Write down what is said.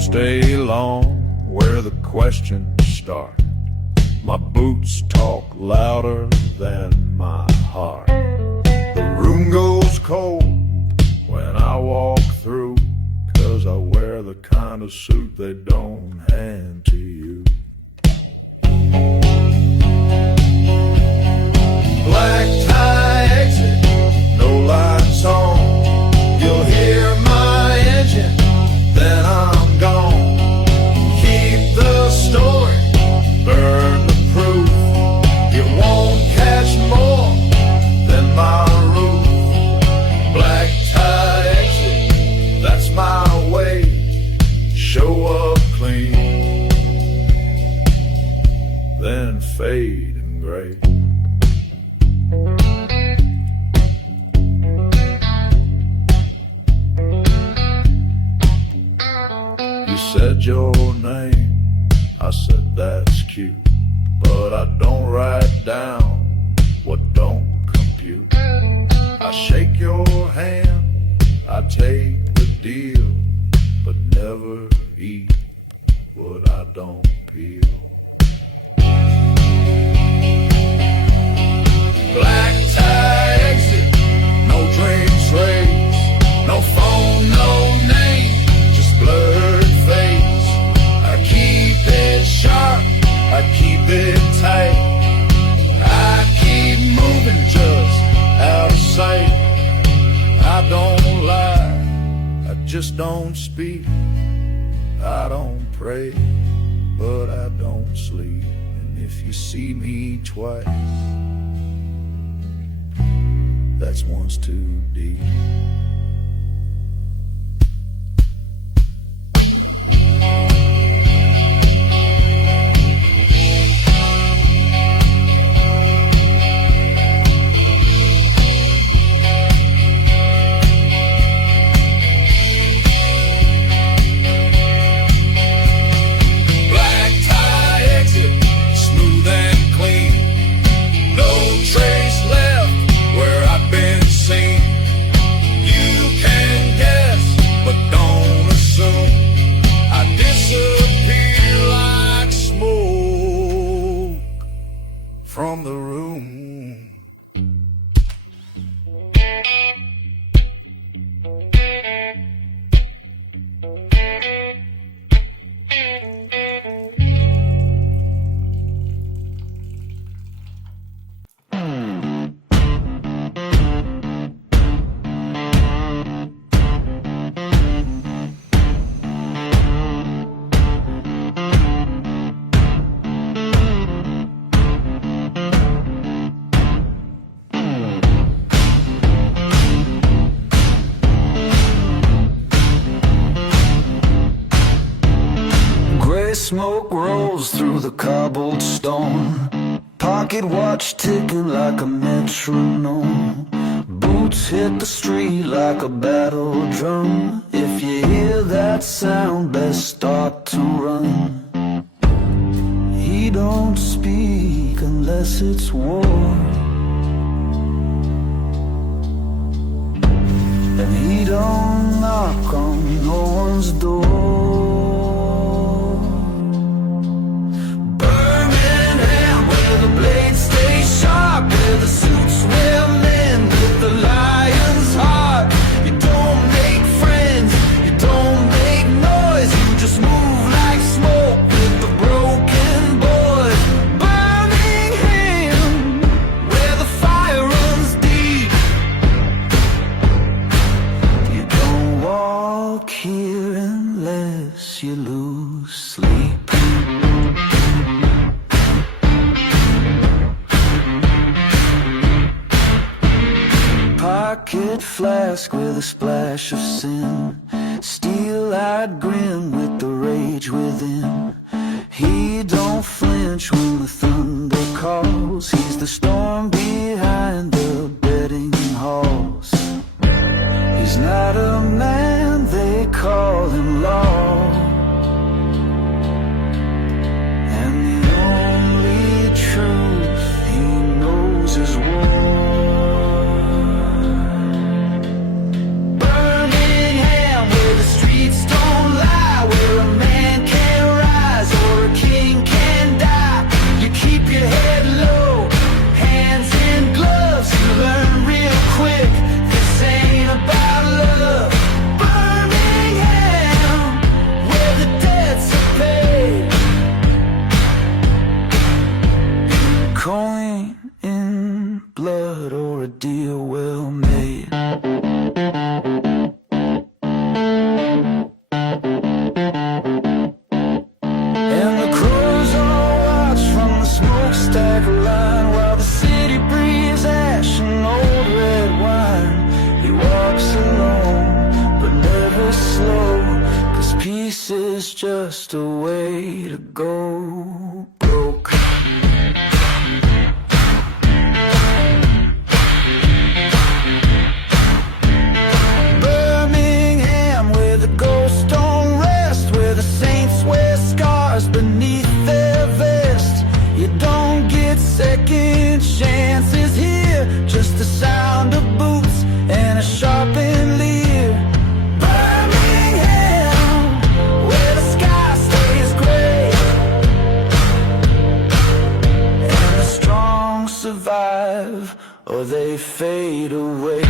Stay long where the questions start. My boots talk louder than my heart. The room goes cold when I walk through, 'cause I wear the kind of suit they don't hand to you. Black tie exit, no lights on. You'll hear my engine, then I'm gone. Keep the story, burn the proof. You won't catch more than my roof. Black tie exit, that's my way. Show up clean, then fade and gray. Said your name, I said that's cute, but I don't write down what don't compute. I shake your hand, I take the deal, but never eat what I don't peel. Black tie exit, no drinks raised, no phone, no name, just blurred face. I keep it sharp, I keep it tight. I keep moving just out of sight. I don't lie, I just don't speak. I don't pray, but I don't sleep. And if you see me twice, that's once too deep. From the room. Smoke rolls through the cobbled stone, pocket watch ticking like a metronome. Boots hit the street like a battle drum. If you hear that sound, best start to run. He don't speak unless it's war, and he don't knock on no one's door. Blades stay sharp, where the suits wear men with the lion's heart. You don't make friends, you don't make noise, you just move like smoke with the broken boys. Birmingham, where the fire runs deep. You don't walk here unless you lose sleep. Pocket flask with a splash of sin, steel-eyed grin with the rage within. He don't flinch when the thunder calls. He's the storm behind the betting halls. He's not a man call him law. And the only truth he knows is war. Birmingham, where the streets don't lie, where a man can't rise or a king can die. You keep your head low, hands in gloves, you learn real quick, this ain't about love. Birmingham, where the debts are paid, coin in blood or a deal well made. And the crows all watch from the smokestack line while the city breathes ash and old red wine. He walks alone, but never slow, 'cause peace is just a way to go broke. Birmingham, where the ghosts don't rest, where the saints wear scars beneath their vest. You don't get second chances here, just the sound of boots and a sharpened leer. Birmingham, where the sky stays gray and the strong survive or they fade away.